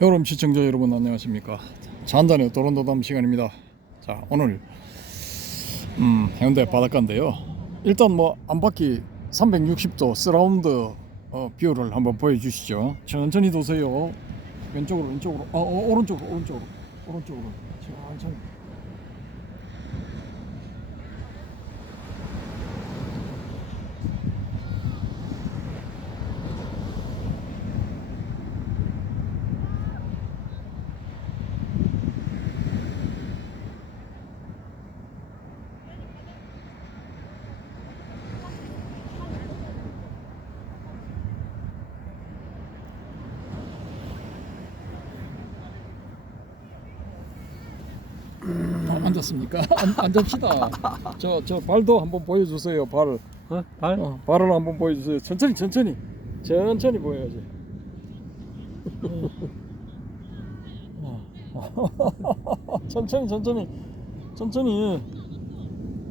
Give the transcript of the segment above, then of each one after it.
여러분 시청자 여러분 안녕하십니까. 잔단의 도론도담 시간입니다. 자, 오늘 해운대 바닷가인데요. 일단 뭐 안바퀴 360도 서라운드 뷰를 한번 보여주시죠. 천천히 도세요. 왼쪽으로 오른쪽으로 천천히. 앉았습니까? 앉읍시다. 저 발도 한번 보여주세요. 발. 발? 발을 한번 보여주세요. 천천히 보여야지. 천천히.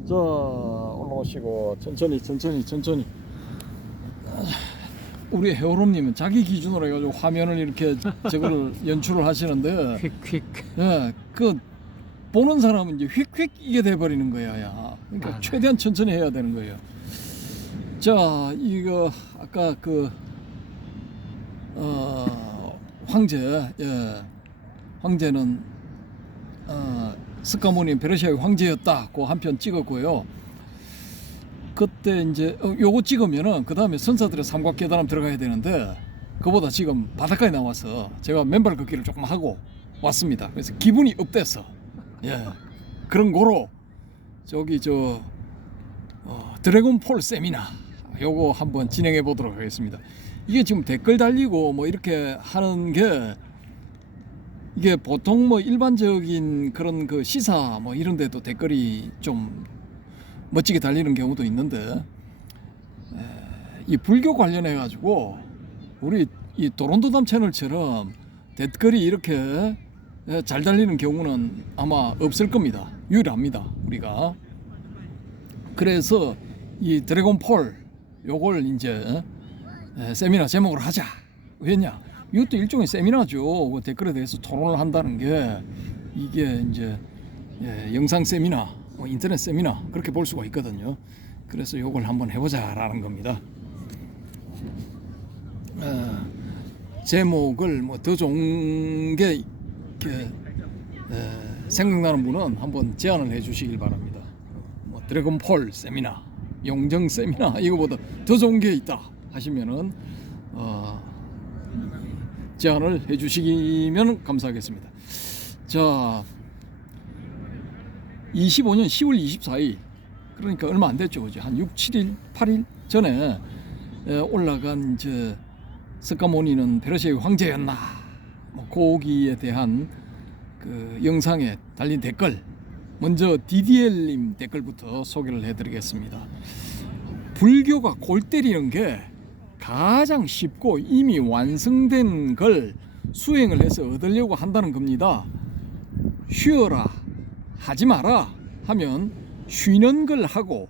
자, 올라오시고 천천히. 우리 해오롬님은 자기 기준으로 해가지고 화면을 이렇게 저거를 연출을 하시는데, 휙휙. 예, 그 보는 사람은 이제 휙휙 이게 돼버리는 거야, 야. 그러니까 맞아. 최대한 천천히 해야 되는 거예요. 자, 이거 아까 그 황제, 예, 황제는 스카모니 페르시아의 황제였다. 그 한 편 찍었고요. 그때 이제 요거 찍으면은 그 다음에 선사들의 삼각계단함 들어가야 되는데 그보다 지금 바닷가에 나와서 제가 맨발 걷기를 조금 하고 왔습니다. 그래서 기분이 업됐어. 예, 그런 거로 저기 드래곤폴 세미나 요거 한번 진행해 보도록 하겠습니다. 이게 지금 댓글 달리고 뭐 이렇게 하는 게 이게 보통 뭐 일반적인 그런 그 시사 뭐 이런 데도 댓글이 좀 멋지게 달리는 경우도 있는데, 이 불교 관련해 가지고 우리 이 도론도담 채널처럼 댓글이 이렇게 잘 달리는 경우는 아마 없을 겁니다. 유일합니다, 우리가. 그래서 이 드래곤폴 요걸 이제 세미나 제목으로 하자. 왜냐? 이것도 일종의 세미나죠. 그 댓글에 대해서 토론을 한다는 게 이게 이제 영상 세미나, 인터넷 세미나 그렇게 볼 수가 있거든요. 그래서 요걸 한번 해보자라는 겁니다. 제목을 뭐 더 좋은 게 생각나는 분은 한번 제안을 해주시길 바랍니다. 뭐 드래곤폴 세미나, 용정 세미나 이거보다 더 좋은 게 있다 하시면은 제안을 해주시면 감사하겠습니다. 자, 25년 10월 24일 그러니까 얼마 안 됐죠, 그죠? 한 6, 7일, 8일 전에 올라간 스카모니는 페르시아의 황제였나? 뭐 거기에 대한 그 영상에 달린 댓글, 먼저 DDL님 댓글부터 소개를 해드리겠습니다. 불교가 골 때리는 게 가장 쉽고 이미 완성된 걸 수행을 해서 얻으려고 한다는 겁니다. 쉬어라, 하지 마라 하면 쉬는 걸 하고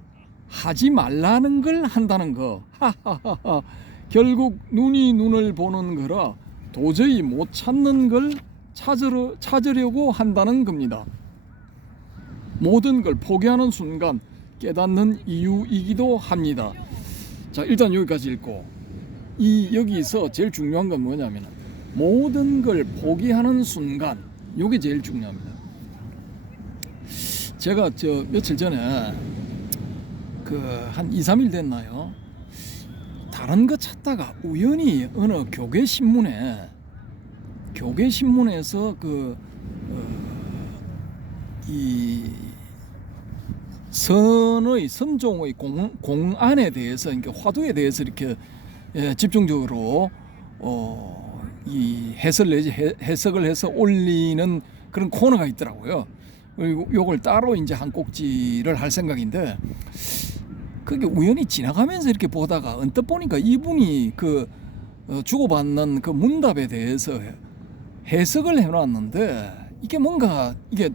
하지 말라는 걸 한다는 거. 하하하하. 결국 눈이 눈을 보는 거라 도저히 못 찾는 걸 찾으려고 한다는 겁니다. 모든 걸 포기하는 순간 깨닫는 이유이기도 합니다. 자, 일단 여기까지 읽고 여기서 제일 중요한 건 뭐냐면 모든 걸 포기하는 순간, 요게 제일 중요합니다. 제가 며칠 전에 한 2, 3일 됐나요? 다른 거 찾다가 우연히 어느 교계 신문에서 이 선종의 공안에 대해서, 그러니까 화두에 대해서 이렇게 집중적으로 이 해석을 해서 올리는 그런 코너가 있더라고요. 그리고 요걸 따로 이제 한 꼭지를 할 생각인데, 그게 우연히 지나가면서 이렇게 보다가 언뜻 보니까 이분이 주고받는 그 문답에 대해서 해석을 해놨는데 이게 뭔가 이게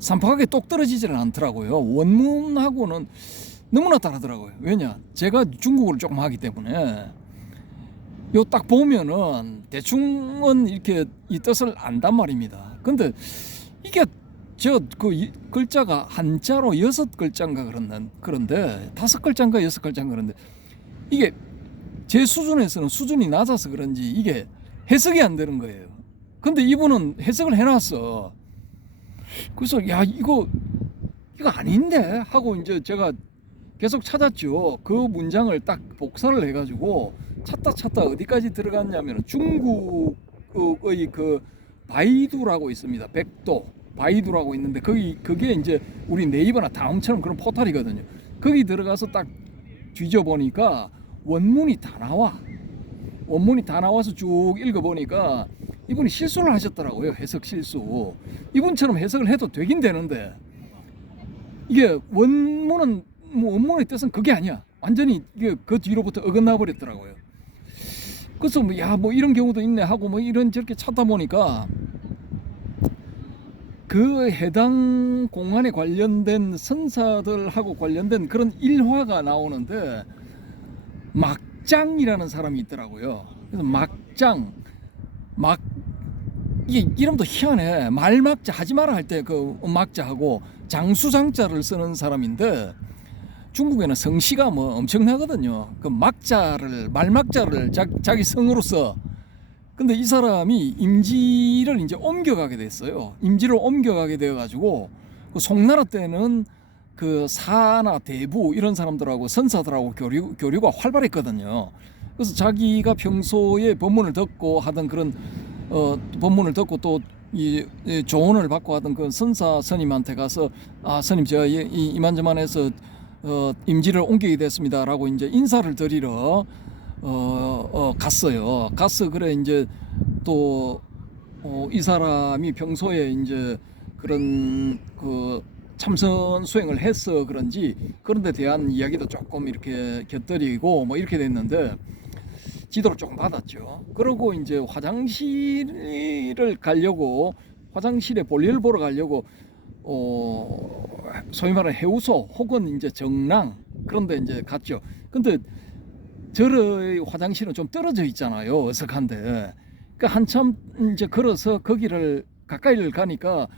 산파하게 똑 떨어지지는 않더라고요. 원문하고는 너무나 다르더라고요. 왜냐? 제가 중국어를 조금 하기 때문에 요 딱 보면은 대충은 이렇게 이 뜻을 안단 말입니다. 근데 이게 저 그 글자가 한자로 6글자인가 그런데 5글자인가 6글자인가 그런데 이게 제 수준에서는 수준이 낮아서 그런지 이게 해석이 안 되는 거예요. 근데 이분은 해석을 해놨어. 그래서 야 이거 아닌데 하고 이제 제가 계속 찾았죠. 그 문장을 딱 복사를 해가지고 찾다 어디까지 들어갔냐면 중국의 그 바이두라고 있습니다. 백도 바이두라고 있는데 그게 이제 우리 네이버나 다음처럼 그런 포털이거든요. 거기 들어가서 딱 뒤져 보니까 원문이 다 나와서 쭉 읽어보니까 이분이 실수를 하셨더라고요. 해석 실수. 이분처럼 해석을 해도 되긴 되는데 이게 원문의 뜻은 그게 아니야. 완전히 이게 그 뒤로부터 어긋나 버렸더라고요. 그래서 뭐 이런 경우도 있네 하고 뭐 이런 저렇게 찾다 보니까 그 해당 공안에 관련된 선사들하고 관련된 그런 일화가 나오는데 막장이라는 사람이 있더라고요. 그래서 이게 이름도 희한해. 말막자 하지 마라 할 때 그 막자하고 장수장자를 쓰는 사람인데 중국에는 성씨가 뭐 엄청나거든요. 그 말막자를 자기 성으로 써. 근데 이 사람이 임지를 이제 옮겨가게 됐어요. 임지를 옮겨가게 되어가지고 그 송나라 때는 그 사나 대부 이런 사람들하고 선사들하고 교류가 활발했거든요. 그래서 자기가 평소에 법문을 듣고 하던 그런 법문을 듣고 또 이 조언을 받고 하던 그 선사 스님한테 가서 스님 제가 이만저만해서 임지를 옮기게 됐습니다라고 이제 인사를 드리러 갔어요. 가서 그래 이제 또 이 사람이 평소에 이제 그런 그 참선 수행을 해서 그런지 그런 데 대한 이야기도 조금 이렇게 곁들이고 뭐 이렇게 됐는데 지도를 조금 받았죠. 그러고 이제 화장실을 가려고 화장실에 볼일을 보러 가려고 소위 말하는 해우소 혹은 이제 정랑 그런 데 이제 갔죠. 근데 저의 화장실은 좀 떨어져 있잖아요. 어색한데. 그러니까 한참 이제 걸어서 거기를 가까이를 가니까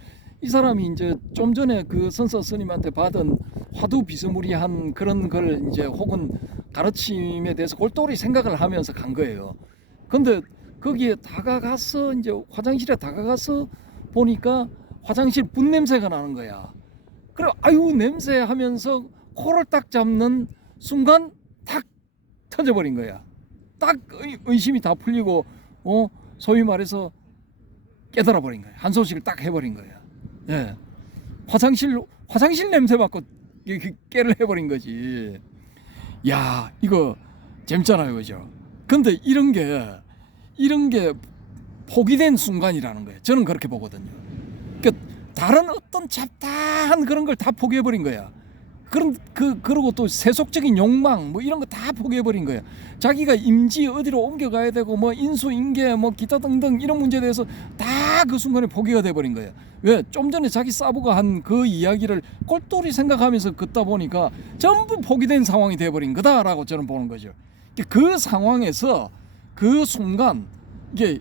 이 사람이 이제 좀 전에 그 선사 스님한테 받은 화두 비스무리한 그런 걸 이제 혹은 가르침에 대해서 골똘히 생각을 하면서 간 거예요. 근데 거기에 다가가서 이제 화장실에 다가가서 보니까 화장실 분 냄새가 나는 거야. 그래 아유 냄새 하면서 코를 딱 잡는 순간 탁 터져버린 거야. 딱 의심이 다 풀리고 소위 말해서 깨달아 버린 거야. 한 소식을 딱 해버린 거야. 예, 화장실 냄새 맡고 깨를 해버린 거지. 야 이거 재밌잖아요, 그죠? 근데 이런 게 포기된 순간이라는 거예요. 저는 그렇게 보거든요. 그러니까 다른 어떤 잡다한 그런 걸 다 포기해버린 거야. 그러고 또 세속적인 욕망 뭐 이런 거 다 포기해버린 거야. 자기가 임지 어디로 옮겨가야 되고 뭐 인수인계 뭐 기타 등등 이런 문제에 대해서 다 그 순간에 포기가 돼버린 거야. 왜? 좀 전에 자기 사부가 한 그 이야기를 꼴똘히 생각하면서 걷다 보니까 전부 포기된 상황이 돼버린 거다라고 저는 보는 거죠. 그 상황에서 그 순간 이게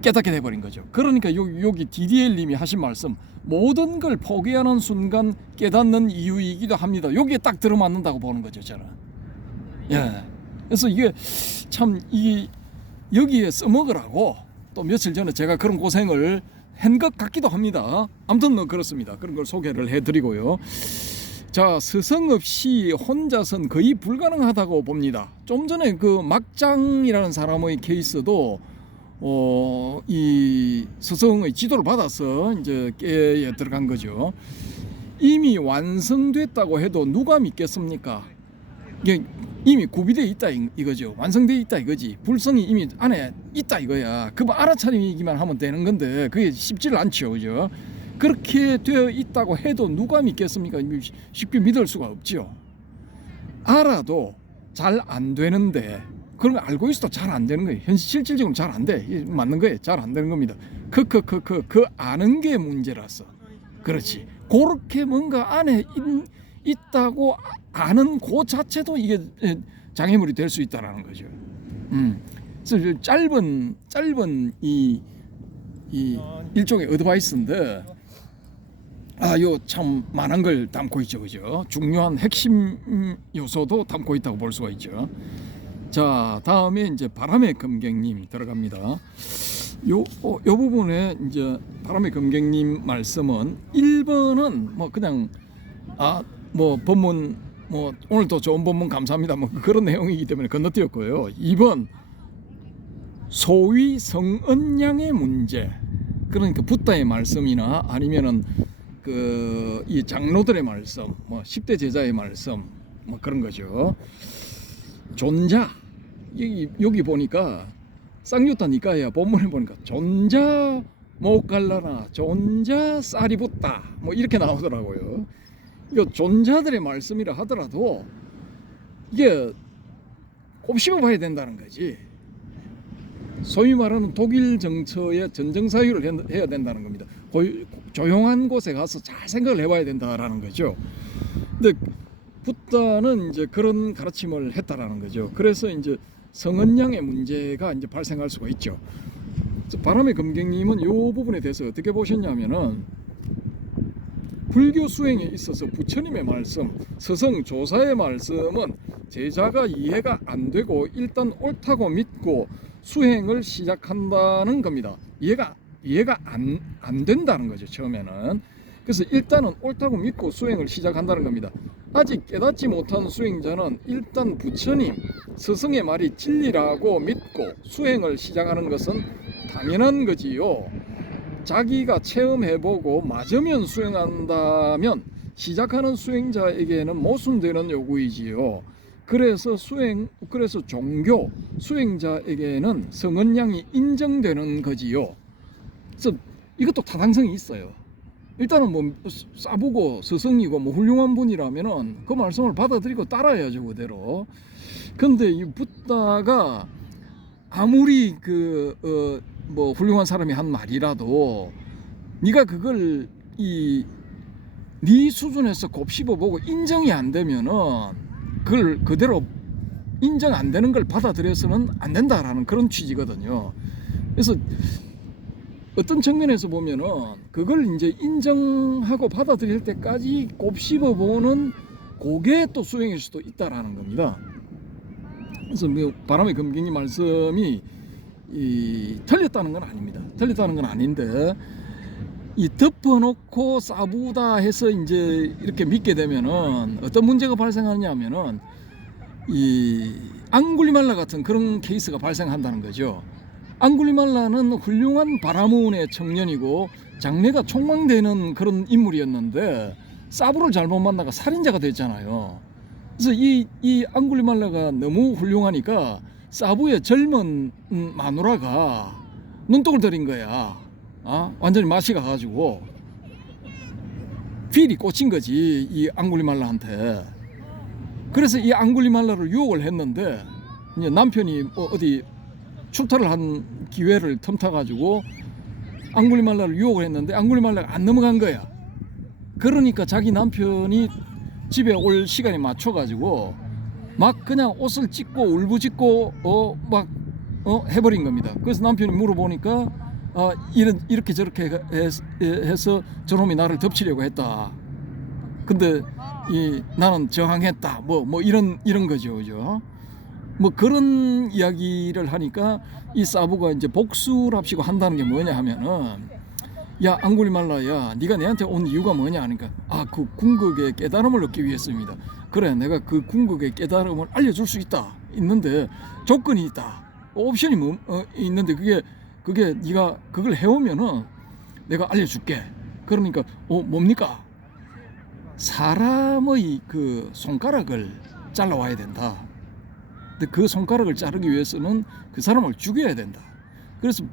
깨닫게 돼버린 거죠. 그러니까 여기 DDL님이 하신 말씀 모든 걸 포기하는 순간 깨닫는 이유이기도 합니다. 여기에 딱 들어맞는다고 보는 거죠, 저는. 예. 그래서 이게 참 여기에 써먹으라고 또 며칠 전에 제가 그런 고생을 한 것 같기도 합니다. 아무튼 그렇습니다. 그런 걸 소개를 해드리고요. 자, 스승 없이 혼자선 거의 불가능하다고 봅니다. 좀 전에 그 막장이라는 사람의 케이스도 이 스승의 지도를 받아서 이제 깨에 들어간 거죠. 이미 완성됐다고 해도 누가 믿겠습니까? 이게 이미 구비되어 있다 이거죠. 완성되어 있다 이거지. 불성이 이미 안에 있다 이거야. 그거 알아차리기만 하면 되는 건데 그게 쉽지를 않죠, 그죠? 그렇게 되어 있다고 해도 누가 믿겠습니까? 쉽게 믿을 수가 없죠. 알아도 잘 안 되는데 그런 거 알고 있어도 잘 안 되는 거예요. 실질적으로 잘 안 돼. 맞는 거예요. 잘 안 되는 겁니다. 그 아는 게 문제라서. 그렇지. 그렇게 뭔가 안에 있다고 아는 그 자체도 이게 장애물이 될 수 있다라는 거죠. 그래서 짧은 이 일종의 어드바이스인데 요 참 많은 걸 담고 있죠, 그죠? 중요한 핵심 요소도 담고 있다고 볼 수가 있죠. 자, 다음에 이제 바람의 검객님 들어갑니다. 요 부분에 이제 바람의 검객님 말씀은 1번은 뭐 그냥 뭐 본문 뭐 오늘도 좋은 본문 감사합니다 뭐 그런 내용이기 때문에 건너뛰었고요. 2번 소위 성언양의 문제, 그러니까 붓다의 말씀이나 아니면은 이 장로들의 말씀, 뭐 10대 제자의 말씀, 뭐 그런 거죠. 존자, 여기 보니까 쌍유타 니까야 본문에 보니까 존자 못 갈라나 존자 쌀이 붙다 뭐 이렇게 나오더라고요. 이거 존자들의 말씀이라 하더라도 이게 곱씹어 봐야 된다는 거지. 소위 말하는 독일 정처의 전정사유를 해야 된다는 겁니다. 조용한 곳에 가서 잘 생각을 해봐야 된다라는 거죠. 근데 붓다는 이제 그런 가르침을 했다라는 거죠. 그래서 이제 성언양의 문제가 이제 발생할 수가 있죠. 바람의 검객님은 이 부분에 대해서 어떻게 보셨냐면은 불교 수행에 있어서 부처님의 말씀, 서성 조사의 말씀은 제자가 이해가 안 되고 일단 옳다고 믿고 수행을 시작한다는 겁니다. 이해가 안 된다는 거죠, 처음에는. 그래서 일단은 옳다고 믿고 수행을 시작한다는 겁니다. 아직 깨닫지 못한 수행자는 일단 부처님, 스승의 말이 진리라고 믿고 수행을 시작하는 것은 당연한 거지요. 자기가 체험해보고 맞으면 수행한다면 시작하는 수행자에게는 모순되는 요구이지요. 그래서 종교 수행자에게는 성언양이 인정되는 거지요. 그래서 이것도 타당성이 있어요. 일단은 뭐 싸보고 스승이고 뭐 훌륭한 분이라면은 그 말씀을 받아들이고 따라야죠, 그대로. 근데 이 붓다가 아무리 뭐 훌륭한 사람이 한 말이라도 네가 그걸 네 수준에서 곱씹어보고 인정이 안 되면은 그걸 그대로 인정 안 되는 걸 받아들여서는 안 된다라는 그런 취지거든요. 그래서 어떤 측면에서 보면은 그걸 이제 인정하고 받아들일 때까지 곱씹어보는 그게 또 수행일 수도 있다라는 겁니다. 그래서 바람의 검객님 말씀이 틀렸다는 건 아닙니다. 틀렸다는 건 아닌데 덮어놓고 싸부다 해서 이제 이렇게 믿게 되면은 어떤 문제가 발생하냐면은 앙굴리말라 같은 그런 케이스가 발생한다는 거죠. 앙굴리말라는 훌륭한 바라문의 청년이고 장래가 촉망되는 그런 인물이었는데 사부를 잘못 만나가 살인자가 됐잖아요. 그래서 이 앙굴리말라가 너무 훌륭하니까 사부의 젊은 마누라가 눈독을 들인 거야. 완전히 맛이 가가지고 필이 꽂힌 거지, 이 앙굴리말라한테. 그래서 이 앙굴리말라를 유혹을 했는데 이제 남편이 어디 출타를 한 기회를 틈타가지고 앙굴리말라를 유혹을 했는데 앙굴리말라가 안 넘어간 거야. 그러니까 자기 남편이 집에 올 시간에 맞춰가지고 막 그냥 옷을 찢고 울부짖고 해버린 겁니다. 그래서 남편이 물어보니까 이렇게 저렇게 해서 저놈이 나를 덮치려고 했다. 근데 나는 저항했다. 뭐 이런 거죠, 그죠? 뭐 그런 이야기를 하니까 이 사부가 이제 복수랍시고 한다는 게 뭐냐 하면은, 야 앙굴리말라야, 네가 내한테 온 이유가 뭐냐 하니까, 그 궁극의 깨달음을 얻기 위해서입니다. 그래, 내가 그 궁극의 깨달음을 알려줄 수 있는데 조건이 있다. 옵션이 있는데 그게 네가 그걸 해오면은 내가 알려줄게. 그러니까 뭡니까? 사람의 그 손가락을 잘라와야 된다. 근데 그 손가락을 자르기 위해서는 그 사람을 죽여야 된다. 그래서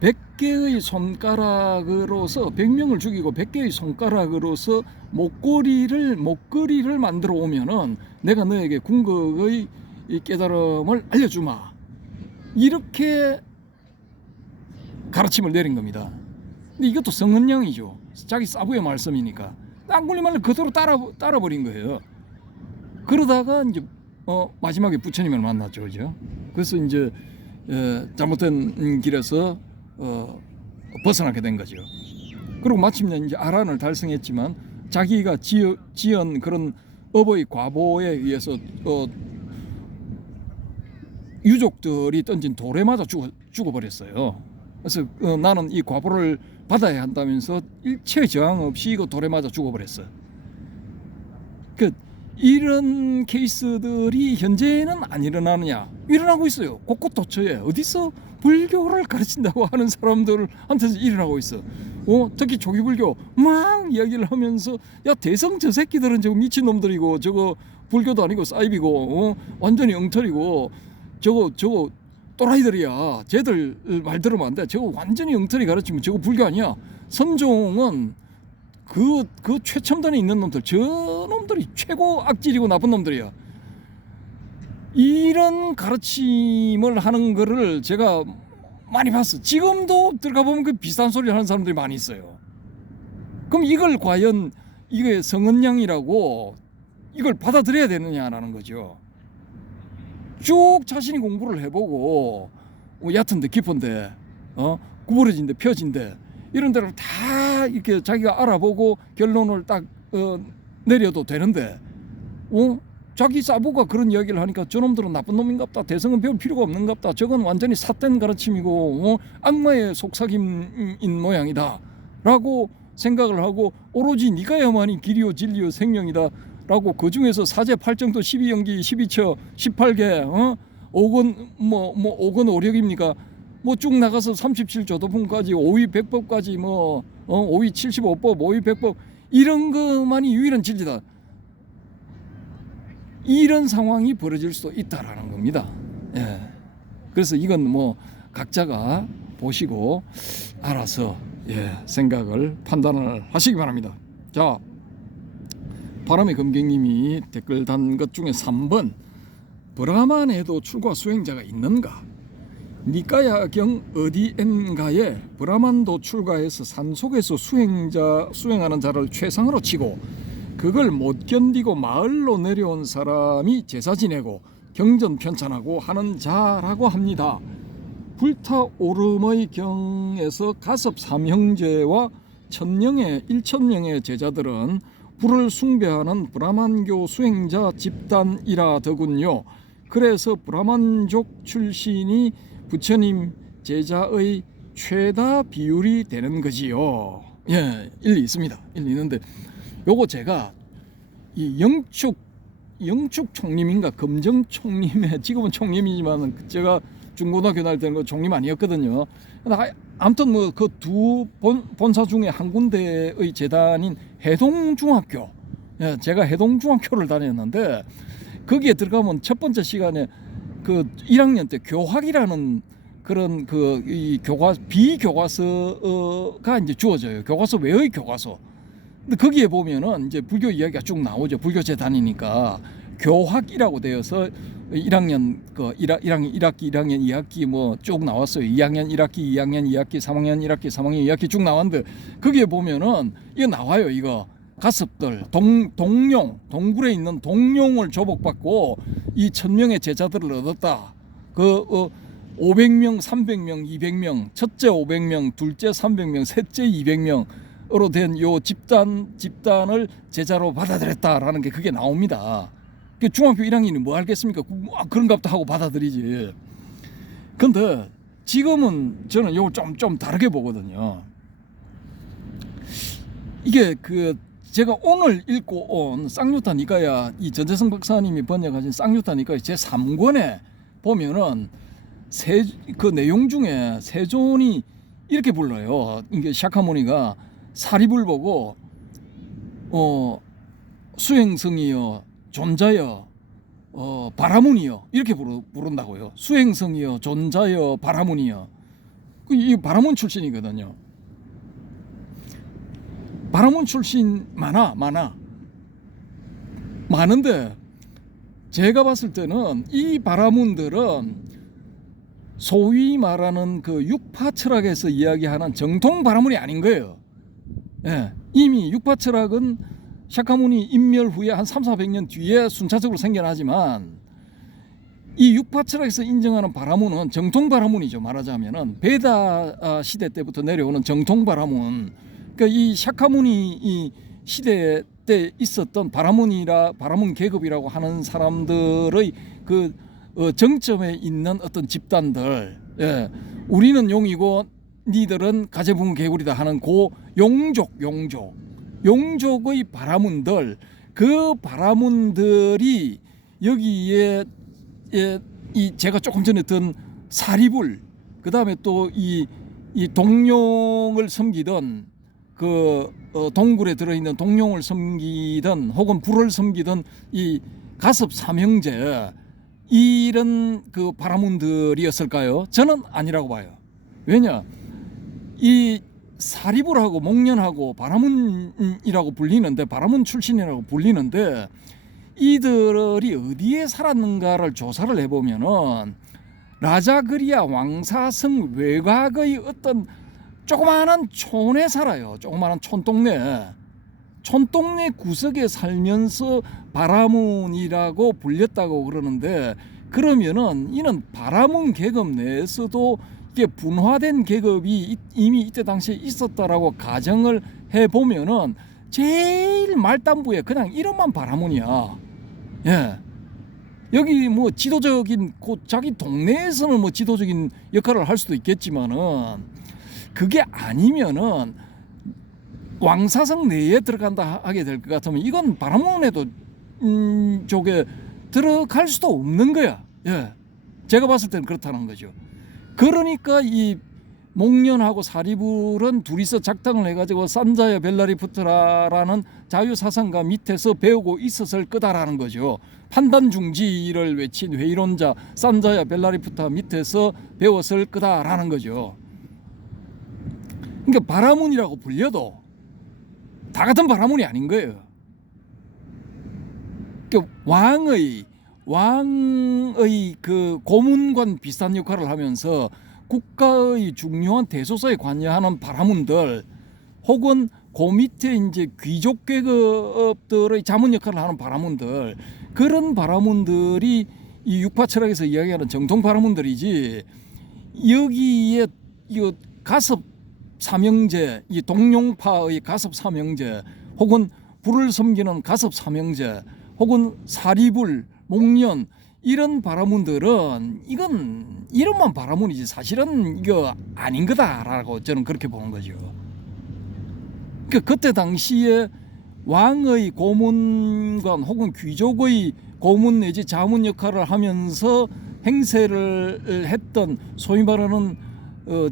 100개의 손가락으로서 100명을 죽이고 100개의 손가락으로서 목걸이를 만들어 오면은 내가 너에게 궁극의 이 깨달음을 알려주마. 이렇게 가르침을 내린 겁니다. 근데 이것도 성은량이죠. 자기 사부의 말씀이니까 앙굴리말라 그대로 따라버린 거예요. 그러다가 이제 마지막에 부처님을 만났죠, 그죠? 그래서 이제 잘못된 길에서 벗어나게 된 거죠. 그리고 마침내 이제 아란을 달성했지만 자기가 지은 그런 업의 과보에 의해서 유족들이 던진 돌에 맞아 죽어버렸어요. 그래서 나는 이 과보를 받아야 한다면서 일체 저항 없이 이거 돌에 맞아 죽어버렸어요. 이런 케이스들이 현재는 안 일어나느냐? 일어나고 있어요. 곳곳 도처에 어디서 불교를 가르친다고 하는 사람들한테서 일어나고 있어. 특히 조기불교 막 이야기를 하면서 야 대성 저 새끼들은 저거 미친놈들이고 저거 불교도 아니고 사이비고 완전히 엉터리고 저거 또라이들이야. 쟤들 말 들으면 안 돼. 저거 완전히 엉터리 가르치면 저거 불교 아니야. 선종은 그 최첨단에 있는 놈들, 저 놈들이 최고 악질이고 나쁜 놈들이야. 이런 가르침을 하는 거를 제가 많이 봤어. 지금도 들어가 보면 그 비슷한 소리 하는 사람들이 많이 있어요. 그럼 이걸 과연 이게 성은양이라고 이걸 받아들여야 되느냐라는 거죠. 쭉 자신이 공부를 해보고 얕은데 깊은데 구부러진데 펴진데 이런 데를 다 이렇게 자기가 알아보고 결론을 딱 내려도 되는데 자기 사부가 그런 이야기를 하니까 저놈들은 나쁜 놈인갑다. 대성은 배울 필요가 없는갑다. 저건 완전히 삿된 가르침이고 악마의 속삭임인 모양이다 라고 생각을 하고 오로지 네가야만이 길이요 진리요 생명이다 라고 그 중에서 사제 8정도 12연기 12처 18개 5권 5권 5력입니까? 쭉 나가서 37조도품까지 5위 100법까지 5위 75법 5위 100법 이런 것만이 유일한 진리다. 이런 상황이 벌어질 수도 있다라는 겁니다. 예. 그래서 이건 각자가 보시고 알아서 생각을 판단을 하시기 바랍니다. 자, 바람의 검객님이 댓글 단 것 중에 3번 브라만에도 출가 수행자가 있는가? 니까야경 어디엔가에 브라만도 출가해서 산속에서 수행하는 자를 최상으로 치고 그걸 못 견디고 마을로 내려온 사람이 제사 지내고 경전 편찬하고 하는 자라고 합니다. 불타오름의 경에서 가섭 삼형제와 1,000명의 제자들은 불을 숭배하는 브라만교 수행자 집단이라더군요. 그래서 브라만족 출신이 부처님 제자의 최다 비율이 되는 거지요. 일리 있습니다. 일리 있는데 요거 제가 이 영축 총림인가 금정 총림의 지금은 총림이지만 제가 중고등학교 다닐 때는 총림 아니었거든요. 아무튼 그 두 본사 중에 한 군데의 재단인 해동중학교, 제가 해동중학교를 다녔는데 거기에 들어가면 첫 번째 시간에 그 1학년 때 교학이라는 그런 이 비교과서가 이제 주어져요. 교과서 외의 교과서. 근데 거기에 보면은 이제 불교 이야기가 쭉 나오죠. 불교 재단이니까 교학이라고 되어서 1학년 1학기 2학년 2학기 쭉 나왔어요. 2학년 1학기 2학년 2학기 3학년 1학기 3학년 2학기 쭉 나왔는데 거기에 보면은 이거 나와요. 이거 가섭들 동굴에 있는 동룡을 조복받고 이 1,000명의 제자들을 얻었다. 500명, 300명, 200명, 첫째 500명, 둘째 300명, 셋째 200명으로 된 요 집단을 제자로 받아들였다라는 게 그게 나옵니다. 중학교 1학년이 뭐 알겠습니까? 그런갑다 하고 받아들이지. 근데 지금은 저는 요걸 좀 다르게 보거든요. 이게 제가 오늘 읽고 온 쌍유타 니까야 이 전재성 박사님이 번역하신 쌍유타 니까야 제 3권에 보면은 그 내용 중에 세존이 이렇게 불러요. 이게 샤카모니가 사립을 보고 수행성이여 존자여 바라문이여 이렇게 부른다고요. 수행성이여 존자여 바라문이여. 이 바라문 출신이거든요. 바라문 출신 많은데 제가 봤을 때는 이 바라문들은 소위 말하는 그 육파 철학에서 이야기하는 정통 바라문이 아닌 거예요. 이미 육파 철학은 샤카무니 인멸 후에 한 300~400년 뒤에 순차적으로 생겨나지만 이 육파 철학에서 인정하는 바라문은 정통 바라문이죠. 말하자면은 베다 시대 때부터 내려오는 정통 바라문. 그러니까 이 샤카무니 이 시대 때 있었던 바라문 계급이라고 하는 사람들의 그 정점에 있는 어떤 집단들. 예. 우리는 용이고 니들은 가제분 개구리다 하는 고 용족의 바라문들, 그 바라문들이 여기에 이 제가 조금 전에 든 사리불, 그 다음에 또 이 동룡을 섬기던 그 동굴에 들어있는 동룡을 섬기던 혹은 불을 섬기던 이 가섭 삼형제, 이런 그 바라문들이었을까요? 저는 아니라고 봐요. 왜냐, 이 사리불하고 목련하고 바라문이라고 불리는데, 바라문 출신이라고 불리는데, 이들이 어디에 살았는가를 조사를 해보면은 라자그리아 왕사성 외곽의 어떤 조그마한 촌에 살아요. 조그마한 촌동네 구석에 살면서 바라문이라고 불렸다고 그러는데, 그러면은 이는 바라문 계급 내에서도 이게 분화된 계급이 이미 이때 당시에 있었다라고 가정을 해보면은 제일 말단부에 그냥 이름만 바라문이야. 예. 여기 뭐 지도적인 자기 동네에서는 뭐 지도적인 역할을 할 수도 있겠지만은, 그게 아니면은 왕사성 내에 들어간다 하게 될 것 같으면 이건 바라문에도 쪽에 들어갈 수도 없는 거야. 예. 제가 봤을 때는 그렇다는 거죠. 그러니까 이 목련하고 사리불은 둘이서 작당을 해가지고 산자야 벨라리푸트라라는 자유사상가 밑에서 배우고 있었을 거다라는 거죠. 판단중지를 외친 회의론자 산자야 벨라리푸타 밑에서 배웠을 거다라는 거죠. 그러니까 바라문이라고 불려도 다 같은 바라문이 아닌 거예요. 그러니까 왕의 그 고문관 비슷한 역할을 하면서 국가의 중요한 대소사에 관여하는 바라문들, 혹은 그 밑에 이제 귀족 계급들의 자문 역할을 하는 바라문들, 그런 바라문들이 이 육파 철학에서 이야기하는 정통 바라문들이지, 여기에 이 가섭 삼형제, 이 동룡파의 가섭 삼형제, 혹은 불을 섬기는 가섭 삼형제, 혹은 사리불, 목련, 이런 바라문들은 이건 이름만 바라문이지 사실은 이거 아닌 거다라고 저는 그렇게 보는 거죠. 그때 당시에 왕의 고문관 혹은 귀족의 고문 내지 자문 역할을 하면서 행세를 했던 소위 말하는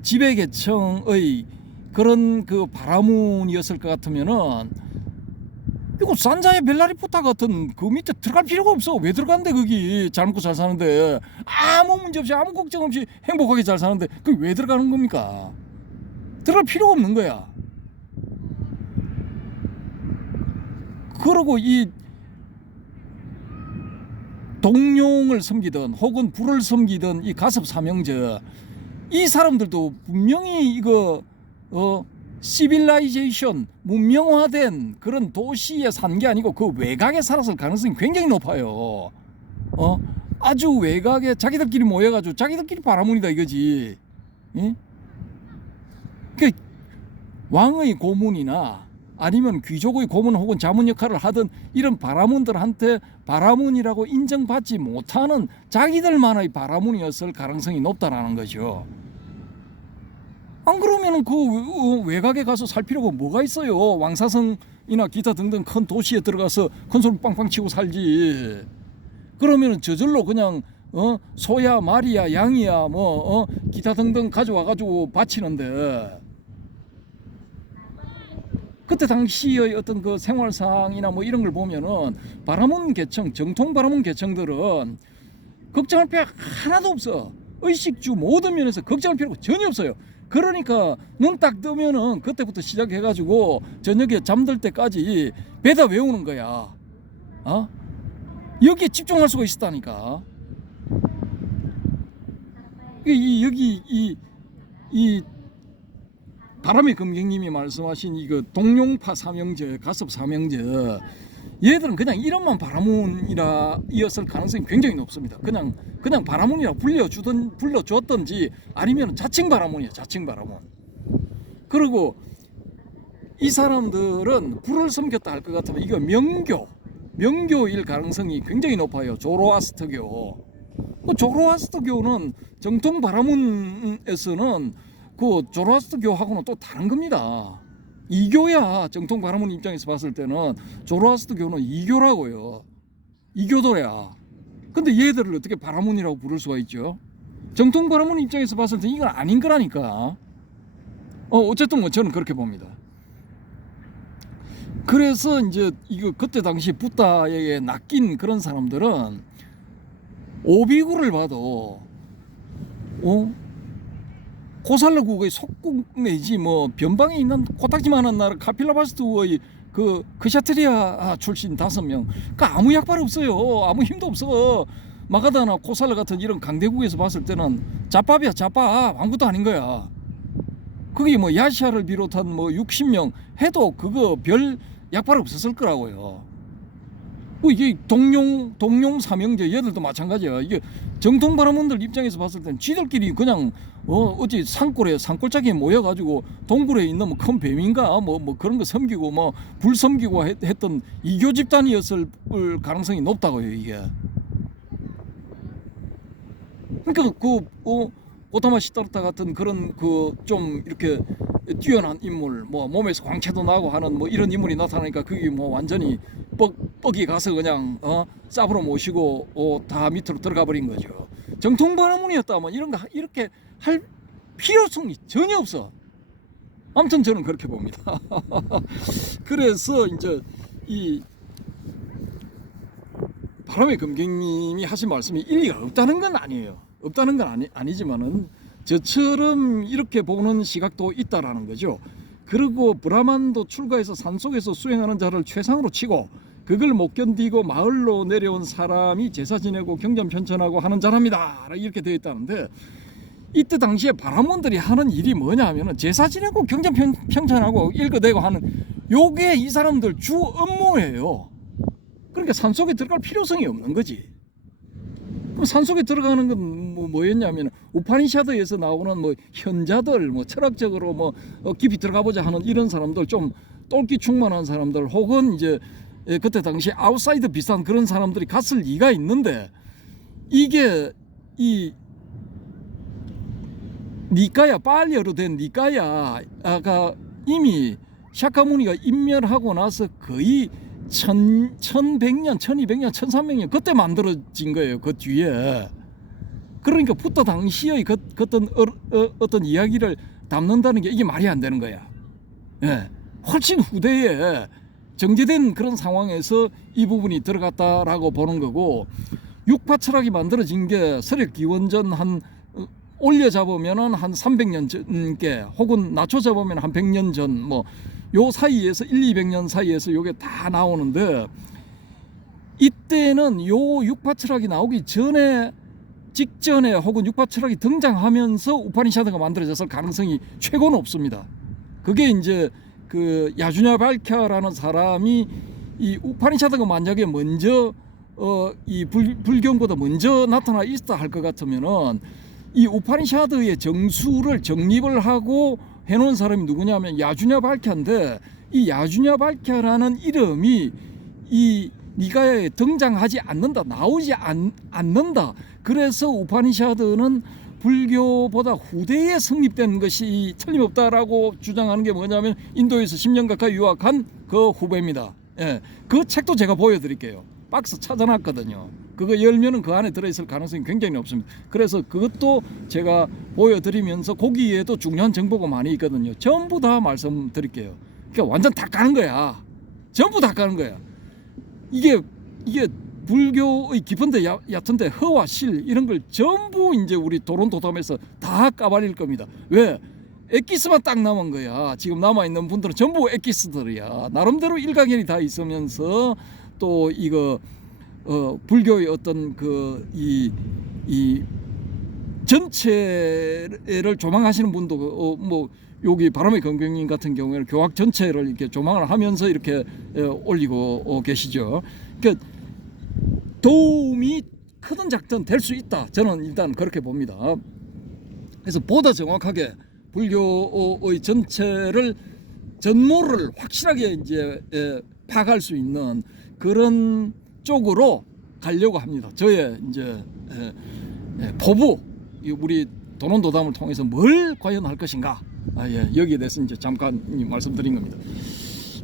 지배계층의 그런 그 바라문이었을 것 같으면은, 이거 산자야 벨라리푸타 같은 그 밑에 들어갈 필요가 없어. 왜 들어간대? 거기 잘 먹고 잘 사는데, 아무 문제 없이 아무 걱정 없이 행복하게 잘 사는데 그게 왜 들어가는 겁니까? 들어갈 필요가 없는 거야. 그러고 이 동룡을 섬기든 혹은 불을 섬기든 이 가섭 삼형제, 이 사람들도 분명히 이거 시빌라이제이션, 문명화된 그런 도시에 산 게 아니고 그 외곽에 살았을 가능성이 굉장히 높아요. 아주 외곽에 자기들끼리 모여가지고 자기들끼리 바라문이다 이거지. 그 왕의 고문이나 아니면 귀족의 고문 혹은 자문 역할을 하던 이런 바라문들한테 바라문이라고 인정받지 못하는 자기들만의 바라문이었을 가능성이 높다라는 거죠. 안 그러면은 그 외곽에 가서 살 필요가 뭐가 있어요? 왕사성이나 기타 등등 큰 도시에 들어가서 큰 소리 빵빵 치고 살지. 그러면은 저절로 그냥 소야 말이야 양이야 뭐 기타 등등 가져와 가지고 바치는데, 그때 당시의 어떤 그 생활상이나 뭐 이런 걸 보면은 바라문 계층, 정통 바라문 계층들은 걱정할 필요 하나도 없어. 의식주 모든 면에서 걱정할 필요가 전혀 없어요. 그러니까 눈 딱 뜨면은 그때부터 시작해가지고 저녁에 잠들 때까지 배다 외우는 거야. 여기에 집중할 수가 있었다니까. 여기 이 바람의 금경님이 말씀하신 이거 동룡파 삼형제, 가섭 삼형제, 얘들은 그냥 이름만 바라문이라 이었을 가능성이 굉장히 높습니다. 그냥 바라문이라 불러줬던지 아니면 자칭 바라문이야, 자칭 바라문. 그리고 이 사람들은 불을 섬겼다 할 것 같으면 이거 명교일 가능성이 굉장히 높아요. 조로아스터교. 조로아스터교는 정통 바라문에서는 그 조로아스터교하고는 또 다른 겁니다. 이교야. 정통 바라문 입장에서 봤을 때는 조로아스터교는 이교라고요. 이교도야. 근데 얘들을 어떻게 바라문이라고 부를 수가 있죠? 정통 바라문 입장에서 봤을 때 이건 아닌 거라니까. 어쨌든 뭐 저는 그렇게 봅니다. 그래서 이제 이거 그때 당시 붓다에게 낚인 그런 사람들은 오비구를 봐도 고살로국의 속국 내지 뭐 변방에 있는 코딱지만한 나라 카필라바스트의 그 크샤트리아 출신 5명 그 아무 약발 없어요. 아무 힘도 없어. 마가다나 코살로 같은 이런 강대국에서 봤을 때는 잡밥이야, 잡밥. 아무것도 아닌 거야. 그게 뭐 야시아를 비롯한 뭐 60명 해도 그거 별 약발 없었을 거라고요. 이게 동룡 삼형제 얘들도 마찬가지야. 이게 정통 바라문들 입장에서 봤을 땐 지들끼리 그냥 어찌 산골짜기에 모여가지고 동굴에 있는 뭐 큰 뱀인가 뭐 그런 거 섬기고 뭐 불 섬기고 했던 이교 집단이었을 가능성이 높다고요. 이게. 그러니까 오타마 시타르타 같은 그런 좀 이렇게 뛰어난 인물, 뭐 몸에서 광채도 나고 하는 뭐 이런 인물이 나타나니까 그게 뭐 완전히 뻑이 가서 그냥 쌉으로 모시고 다 밑으로 들어가 버린 거죠. 정통 바라문이었다면 이런 거 이렇게 할 필요성이 전혀 없어. 아무튼 저는 그렇게 봅니다. 그래서 이제 이 바람의 금경님이 하신 말씀이 일리가 없다는 건 아니에요. 없다는 건 아니지만은 저처럼 이렇게 보는 시각도 있다라는 거죠. 그리고 브라만도 출가해서 산속에서 수행하는 자를 최상으로 치고 그걸 못 견디고 마을로 내려온 사람이 제사 지내고 경전 편찬하고 하는 자랍니다. 이렇게 되어 있다는데 이때 당시에 바라문들이 하는 일이 뭐냐 하면은 제사 지내고 경전 편찬하고 읽어대고 하는 요게 이 사람들 주 업무예요. 그러니까 산속에 들어갈 필요성이 없는 거지. 그럼 산속에 들어가는 건 뭐였냐면 우파니샤드에서 나오는 뭐 현자들, 뭐 철학적으로 뭐 깊이 들어가 보자 하는 이런 사람들, 좀 똘끼 충만한 사람들, 혹은 이제 그때 당시 아웃사이더 비슷한 그런 사람들이 갔을 리가 있는데, 이게 이 니까야, 빨리어로 된 니까야가 이미 샤카무니가 인멸하고 나서 거의 1100년, 1200년, 1300년 그때 만들어진 거예요. 그 뒤에. 그러니까 붓다 당시의 어떤 이야기를 담는다는 게 이게 말이 안 되는 거야. 예. 훨씬 후대에 정제된 그런 상황에서 이 부분이 들어갔다라고 보는 거고, 육파철학이 만들어진 게 서력 기원전 한 올려 잡으면은 한 300년 전께, 혹은 낮춰 잡으면 한 100년 전, 뭐 요 사이에서 200년 사이에서 요게 다 나오는데, 이때는 요 육파철학이 나오기 직전에 혹은 육파철학이 등장하면서 우파니샤드가 만들어졌을 가능성이 최고 높습니다. 그게 이제 그 야주냐 발캬라는 사람이 이 우파니샤드가 만약에 먼저 이 불경보다 먼저 나타나 있다 할 것 같으면은 이 우파니샤드의 정수를 정립을 하고 해놓은 사람이 누구냐면 야주냐 발캬인데, 이 야주냐 발캬라는 이름이 이 니가야에 등장하지 않는다, 나오지 않는다. 그래서 우파니샤드는 불교보다 후대에 성립된 것이 틀림없다라고 주장하는 게 뭐냐면 인도에서 10년 가까이 유학한 그 후배입니다. 예, 그 책도 제가 보여드릴게요. 박스 찾아놨거든요. 그거 열면은 그 안에 들어있을 가능성이 굉장히 높습니다. 그래서 그것도 제가 보여드리면서 거기에도 중요한 정보가 많이 있거든요. 전부 다 말씀드릴게요. 그러니까 완전 다 까는 거야. 전부 다 까는 거야. 이게 불교의 깊은데 얕은데 허와 실 이런 걸 전부 이제 우리 도론도담에서 다 까발릴 겁니다. 왜? 엑기스만 딱 남은 거야. 지금 남아있는 분들은 전부 엑기스들이야. 나름대로 일가견이 다 있으면서 또 이거 불교의 어떤 이 전체를 조망하시는 분도 뭐 여기 바람의 검객님 같은 경우에는 교학 전체를 이렇게 조망을 하면서 이렇게 올리고 계시죠. 그러니까 도움이 크든 작든 될 수 있다. 저는 일단 그렇게 봅니다. 그래서 보다 정확하게 불교의 전체를 전모를 확실하게 이제 파악할 수 있는 그런 쪽으로 가려고 합니다. 저의 이제 포부, 우리 도론도담을 통해서 뭘 과연 할 것인가? 여기에 대해서 이제 잠깐 말씀드린 겁니다.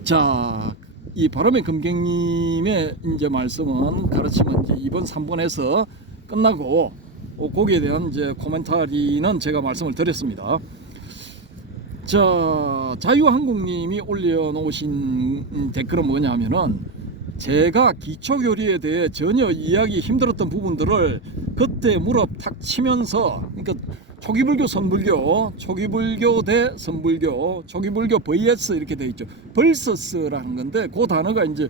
자, 이 바람의 검객님의 이제 말씀은 가르침은 이제 2번, 3번에서 끝나고 거기에 대한 이제 코멘터리는 제가 말씀을 드렸습니다. 자, 자유한국님이 올려놓으신 댓글은 뭐냐면은 제가 기초교리에 대해 전혀 이해하기 힘들었던 부분들을 그때 무릎 탁 치면서, 그러니까 초기불교, 선불교, 초기불교 대 선불교, 초기불교 vs 이렇게 돼 있죠. vs라는 건데 그 단어가 이제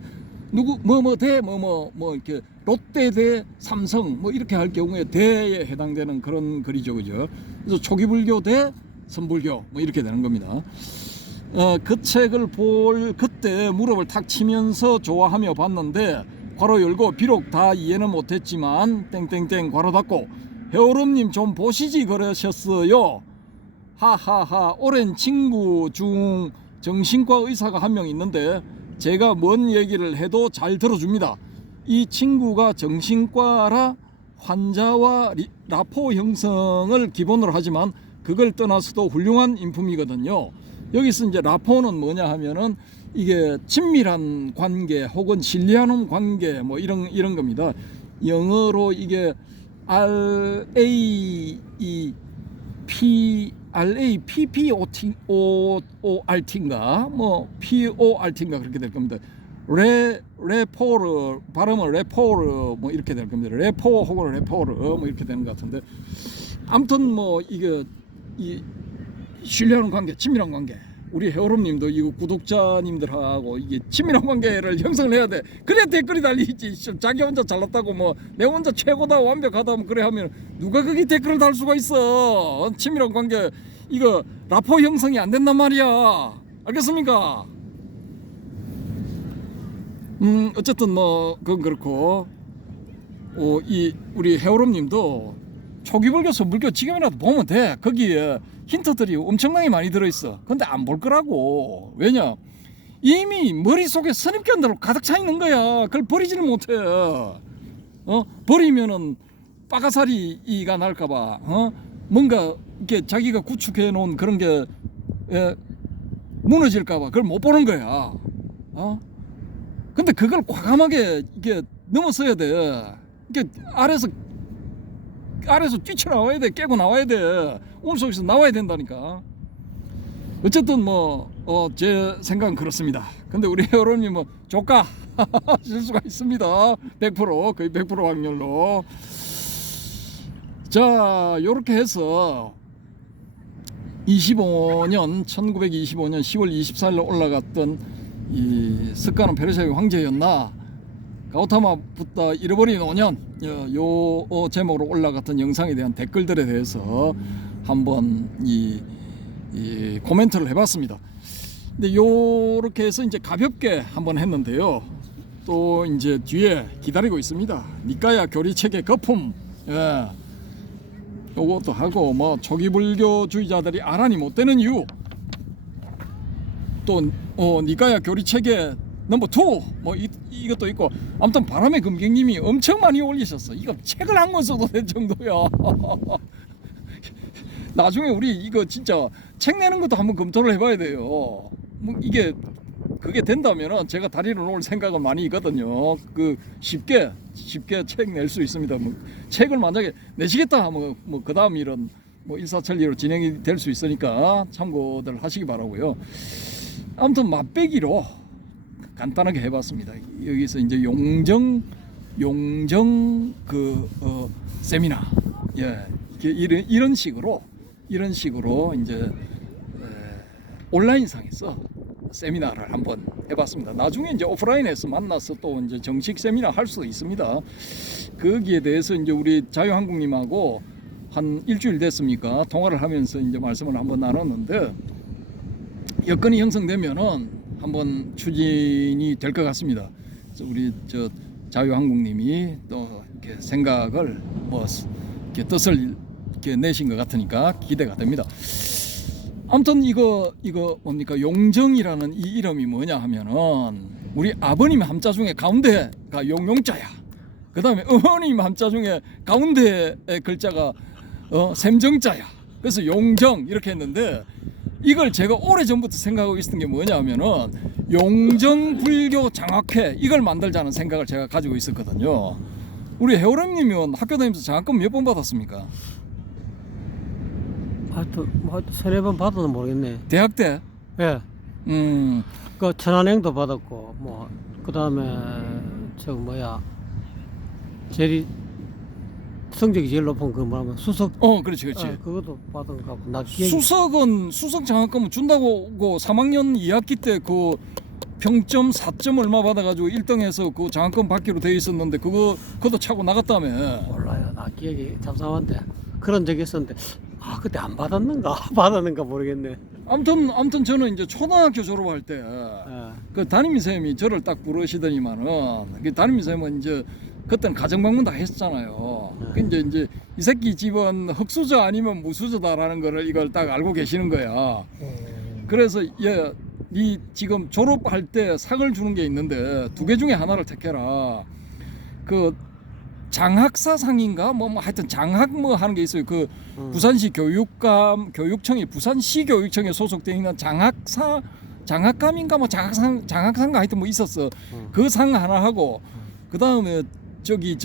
누구 뭐뭐 대 뭐뭐 뭐 이렇게 롯데 대 삼성 뭐 이렇게 할 경우에 대에 해당되는 그런 글이죠, 그죠? 그래서 초기불교 대 선불교 뭐 이렇게 되는 겁니다. 그 책을 볼 그때 무릎을 탁 치면서 좋아하며 봤는데 괄호 열고 비록 다 이해는 못했지만 땡땡땡 괄호 닫고 해오름님 좀 보시지 그러셨어요. 하하하. 오랜 친구 중 정신과 의사가 한 명 있는데 제가 뭔 얘기를 해도 잘 들어줍니다. 이 친구가 정신과라 환자와 라포 형성을 기본으로 하지만 그걸 떠나서도 훌륭한 인품이거든요. 여기서 이제 라포는 뭐냐 하면은 이게 친밀한 관계 혹은 신뢰하는 관계 뭐 이런 겁니다. 영어로 이게 RAPPORT인가 뭐 PORT인가 그렇게 될 겁니다. 레포르 발음은 레포르 뭐 이렇게 될 겁니다. 레포 혹은 레포르 뭐 이렇게 되는 것 같은데, 아무튼 뭐 이게 이 신뢰하는 관계, 친밀한 관계. 우리 해오름님도 이 구독자님들하고 이게 친밀한 관계를 형성을 해야 돼. 그래야 댓글이 달리지. 자기 혼자 잘났다고 뭐 내 혼자 최고다 완벽하다 뭐 그래 하면 누가 거기 댓글을 달 수가 있어. 친밀한 관계 이거 라포 형성이 안 된단 말이야. 알겠습니까? 어쨌든 뭐 그건 그렇고 이 우리 해오름님도 초기불교, 선불교 지금이라도 보면 돼. 거기에 힌트들이 엄청나게 많이 들어있어. 근데 안 볼 거라고. 왜냐? 이미 머릿속에 선입견들로 가득 차 있는 거야. 그걸 버리지를 못해. 버리면은 빠가사리가 날까봐. 뭔가 이렇게 자기가 구축해 놓은 그런 게 무너질까봐 그걸 못 보는 거야. 근데 그걸 과감하게 이게 넘어서야 돼. 이게 아래서 뛰쳐나와야 돼. 깨고 나와야 돼. 오늘 속에서 나와야 된다니까. 어쨌든 뭐 제 생각은 그렇습니다. 근데 우리 여론님 뭐 조까 실수가 있습니다. 100% 거의 100% 확률로. 자, 요렇게 해서 1925년 10월 24일로 올라갔던 이 스카는 페르시아의 황제였나, 가우타마 붓다 잃어버린 5년 요 제목으로 올라갔던 영상에 대한 댓글들에 대해서 한번 이 코멘트를 해봤습니다. 근데 요렇게 해서 이제 가볍게 한번 했는데요. 또 이제 뒤에 기다리고 있습니다. 니까야 교리체계 거품, 요것도 하고 뭐 초기불교주의자들이 아란이 못 되는 이유, 또 니까야 교리체계 넘버 2 뭐 이것도 있고, 아무튼 바람의 금객님이 엄청 많이 올리셨어. 이거 책을 한 권 써도 될 정도야. 나중에 우리 이거 진짜 책 내는 것도 한번 검토를 해봐야 돼요. 뭐 이게 그게 된다면은 제가 다리를 놓을 생각은 많이 있거든요. 그 쉽게 책 낼 수 있습니다. 뭐 책을 만약에 내시겠다 하면 뭐 그다음 일은 뭐 일사천리로 진행이 될 수 있으니까 참고들 하시기 바라고요. 아무튼 맛배기로 간단하게 해봤습니다. 여기서 이제 용정 그 세미나, 이런 식으로 이제 온라인상에서 세미나를 한번 해봤습니다. 나중에 이제 오프라인에서 만나서 또 이제 정식 세미나 할 수도 있습니다. 거기에 대해서 이제 우리 자유한국님하고 한 일주일 됐습니까? 통화를 하면서 이제 말씀을 한번 나눴는데, 여건이 형성되면은 한번 추진이 될 것 같습니다. 그래서 우리 저 자유한국님이 또 이렇게 생각을 뭐 이렇게 뜻을 이렇게 내신 것 같으니까 기대가 됩니다. 아무튼 이거 뭡니까 용정이라는 이 이름이 뭐냐 하면은 우리 아버님 함자 중에 가운데가 용자야. 그 다음에 어머님 함자 중에 가운데의 글자가 샘정자야. 그래서 용정 이렇게 했는데 이걸 제가 오래전부터 생각하고 있었던 게 뭐냐 하면은 용정불교 장학회 이걸 만들자는 생각을 제가 가지고 있었거든요. 우리 해오렘님은 학교 다니면서 장학금 몇 번 받았습니까? 하여튼 세네 번 받아도 모르겠네. 대학 때? 예. 음. 그 천안행도 받았고 뭐 그다음에 저 뭐야 제일 성적이 제일 높은 그 뭐라면 수석. 그렇지. 그것도 받은 거 같고 나 수석 장학금을 준다고 3학년 2학기 때 그 평점 4점 얼마 받아가지고 1등해서 그 장학금 받기로 돼 있었는데 그것도 차고 나갔다며. 몰라요. 나 기억이 잠잠한데 그런 적이 있었는데 그때 안 받았는가 받았는가 모르겠네. 아무튼 저는 이제 초등학교 졸업할 때 그 담임 선생님이 저를 딱 부르시더니만은 그 담임 선생님은 이제 그때는 가정방문 다 했잖아요. 이제 이 새끼 집은 흙수저 아니면 무수저다라는 거를 이걸 딱 알고 계시는 거야. 그래서 네 지금 졸업할 때 상을 주는 게 있는데 두 개 중에 하나를 택해라. 그 장학사상인가 뭐 하여튼 장학 뭐 하는 게 있어요. 그 부산시 교육청이 부산시 교육청에 소속되어 있는 장학감인가 뭐 장학상가 하여튼 뭐 있었어. 그 상 하나 하고 그 다음에 저기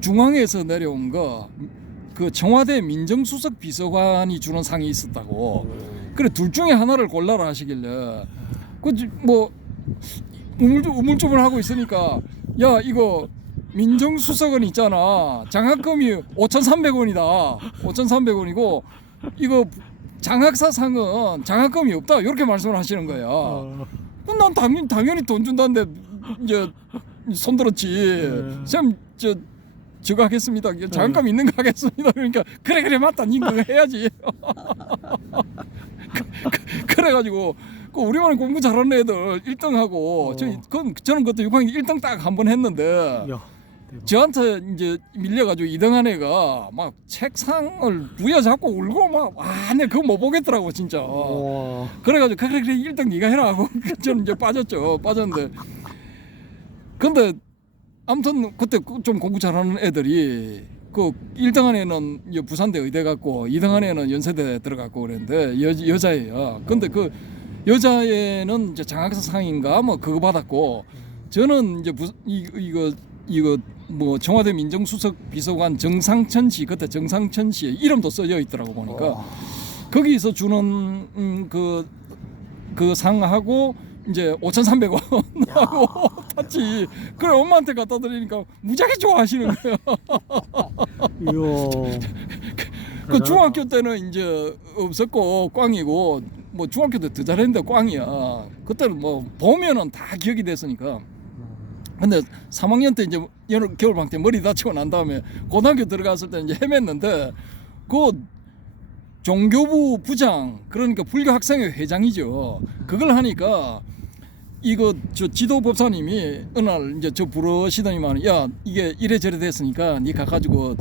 중앙에서 내려온 거 그 청와대 민정수석 비서관이 주는 상이 있었다고. 그래 둘 중에 하나를 골라라 하시길래 그 뭐 우물쭈물 하고 있으니까 야 이거 민정수석은 있잖아 장학금이 5,300원이다 5,300원이고 이거 장학사상은 장학금이 없다 이렇게 말씀을 하시는 거야. 난 당연히 돈 준다는데 이제 손들었지. 쌤 저거 하겠습니다. 장학금 있는 거 하겠습니다. 그러니까 그래 맞다. 니 그거 해야지. 그래가지고 그 우리만 공부 잘하는 애들 1등하고 저는 그것도 6학년 1등 딱 한 번 했는데 저한테 이제 밀려가지고 2등한 애가 막 책상을 부여잡고 울고 막 내가 그거 못 보겠더라고 진짜. 그래가지고 그래 1등 네가 해라 하고 저는 이제 빠졌는데 근데 아무튼 그때 좀 공부 잘하는 애들이 그 1등한 애는 부산대 의대 갔고 2등한 애는 연세대 들어갔고 그랬는데 여자예요. 근데 그 여자애는 이제 장학사상인가 뭐 그거 받았고 저는 이제 이거 뭐 청와대 민정수석 비서관 정상천 씨 그때 정상천 씨의 이름도 써져 있더라고 보니까 거기서 주는 그 상하고 이제 5,300원 하고 탔지. 그래 엄마한테 갖다 드리니까 무지하게 좋아하시는 거야. 그 중학교 때는 이제 없었고 꽝이고 뭐 중학교 때 더 잘했는데 꽝이야. 그때는 뭐 보면은 다 기억이 됐으니까. 근데 3학년 때 이제 겨울방학 때 머리 다치고 난 다음에 고등학교 들어갔을 때 이제 헤맸는데 그 종교부 부장 그러니까 불교학생회 회장이죠. 그걸 하니까 이거 저 지도법사님이 어느 날 이제 저 부르시더니만 야 이게 이래저래 됐으니까 니 가가지고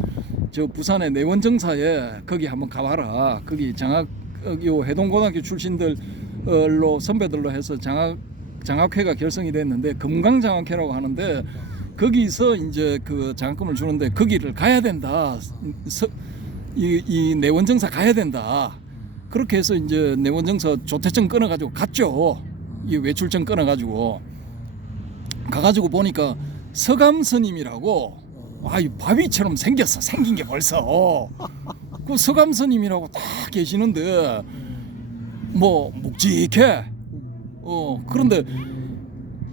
저 부산의 내원정사에 거기 한번 가봐라. 거기 요 해동고등학교 출신들로 선배들로 해서 장학회가 결성이 됐는데 금강장학회라고 하는데 거기서 이제 그 장학금을 주는데 거기를 가야 된다. 이 내원정사 가야 된다. 그렇게 해서 이제 내원정사 조퇴증 끊어가지고 갔죠. 이 외출증 끊어가지고 가가지고 보니까 서감스님이라고 이 바위처럼 생긴 게 벌써 그 서감스님이라고 딱 계시는데 뭐 묵직해. 그런데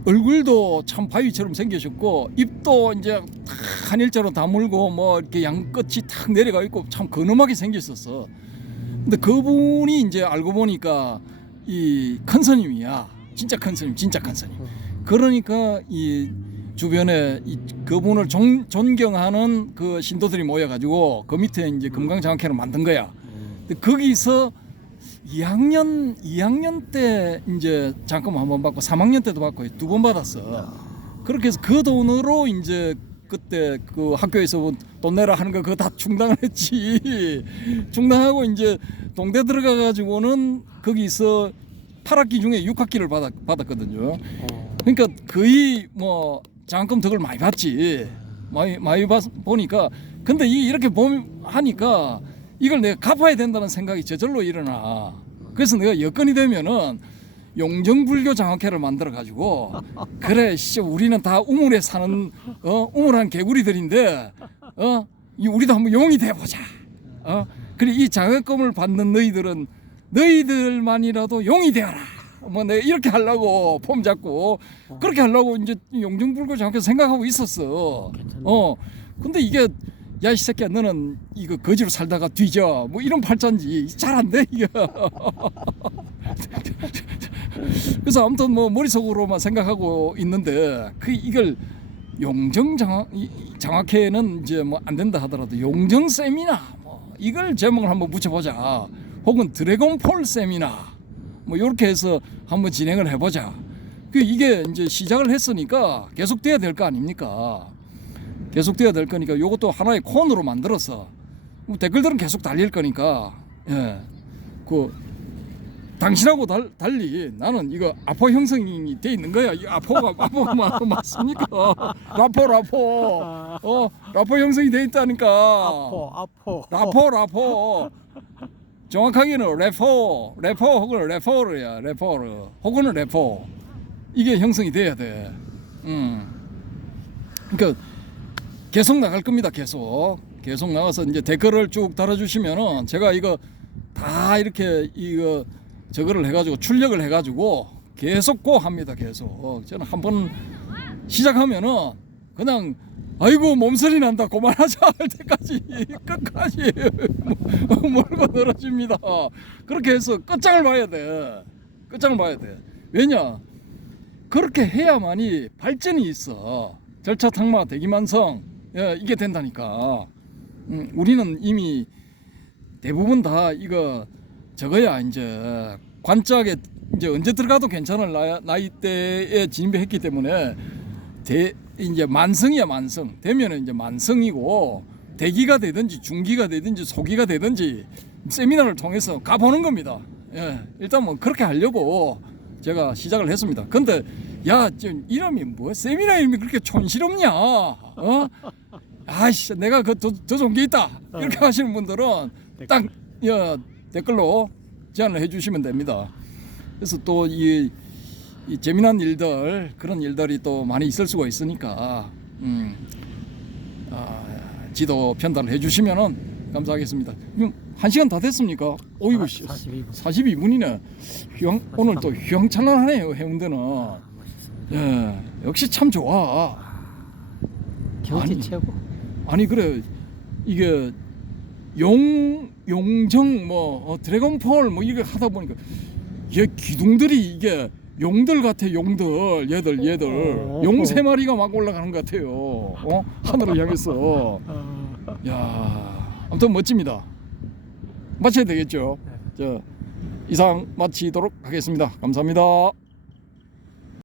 얼굴도 참 바위처럼 생기셨고 입도 이제 한 일자로 다물고 뭐 이렇게 양끝이 탁 내려가 있고 참 근엄하게 생겼었어. 근데 그분이 이제 알고 보니까 이 큰 스님이야. 진짜 큰 스님. 그러니까 이 주변에 그분을 존경하는 그 신도들이 모여가지고 그 밑에 이제 금강장학회를 만든 거야. 근데 거기서 2학년 때 이제 장학금 한 번 받고 3학년 때도 받고 2번 받았어. 그렇게 해서 그 돈으로 이제 그때 그 학교에서 돈 내라 하는 거 그거 다 중단을 했지. 중단하고 이제 동대 들어가 가지고는 거기서 8학기 중에 6학기를 받았거든요. 그러니까 거의 뭐 장학금 덕을 많이 받지. 많이 보니까 근데 이렇게 하니까 이걸 내가 갚아야 된다는 생각이 저절로 일어나. 그래서 내가 여건이 되면은 용정불교 장학회를 만들어 가지고 그래 씨 우리는 다 우물에 사는 우물한 개구리들인데 우리도 한번 용이 돼 보자. 그래 이 장학금을 받는 너희들만이라도 용이 되어라. 뭐 내가 이렇게 하려고 폼 잡고 그렇게 하려고 이제 용정불교 장학회 생각하고 있었어. 근데 이게 야 이 새끼야 너는 이거 거지로 살다가 뒤져 뭐 이런 팔자인지 잘 안 돼 이게. 그래서 아무튼 뭐 머릿속으로만 생각하고 있는데 이걸 용정 장학회는 이제 뭐 안 된다 하더라도 용정 세미나 뭐 이걸 제목을 한번 붙여보자. 혹은 드래곤폴 세미나 뭐 이렇게 해서 한번 진행을 해보자. 이게 이제 시작을 했으니까 계속돼야 될 거 아닙니까? 계속돼야 될 거니까 이것도 하나의 코너로 만들어서 댓글들은 계속 달릴 거니까 당신하고 달리 나는 이거 아포 형성이 돼 있는 거야. 이 아포가 맞습니까? 라포 형성이 돼 있다니까. 라포 정확하게는 레포 혹은 레포르야. 레포르 혹은 레포 이게 형성이 돼야 돼. 그러니까 계속 나갈 겁니다. 계속 나가서 이제 댓글을 쭉 달아주시면은 제가 이거 다 이렇게 저거를 해가지고 출력을 해가지고 계속 합니다. 계속 저는 한번 시작하면은 그냥 아이고 몸서리 난다 그만하자 할 때까지 끝까지 몰고 늘어집니다. 그렇게 해서 끝장을 봐야 돼. 왜냐 그렇게 해야만이 발전이 있어. 절차탕마 대기만성 이게 된다니까. 우리는 이미 대부분 다 이거 저거야 이제 관짝에 이제 언제 들어가도 괜찮을 나이대에 진입했기 때문에 이제 만성이야 만성. 되면은 이제 만성이고 대기가 되든지 중기가 되든지 소기가 되든지 세미나를 통해서 가보는 겁니다. 일단 뭐 그렇게 하려고 제가 시작을 했습니다. 근데 야, 좀 이름이 뭐 세미나 이름이 그렇게 촌스럽냐? 아이씨, 내가 더 좋은 게 있다. 이렇게 하시는 분들은 딱 댓글로 제안을 해주시면 됩니다. 그래서 또 이 재미난 일들 그런 일들이 또 많이 있을 수가 있으니까 지도 편달을 해주시면은 감사하겠습니다. 그럼 1시간 다 됐습니까? 오이고 42분이네. 오늘 또 휘황찬란하네요 해운대는. 역시 참 좋아. 경치 최고. 아니 그래 이게 용정 뭐 드래곤폴 뭐 이게 하다 보니까 얘 기둥들이 이게 용들 같아. 용들 얘들 용 3마리가 막 올라가는 것 같아요. 하늘을 향해서. 야 아무튼 멋집니다. 마쳐야 되겠죠. 이상 마치도록 하겠습니다. 감사합니다.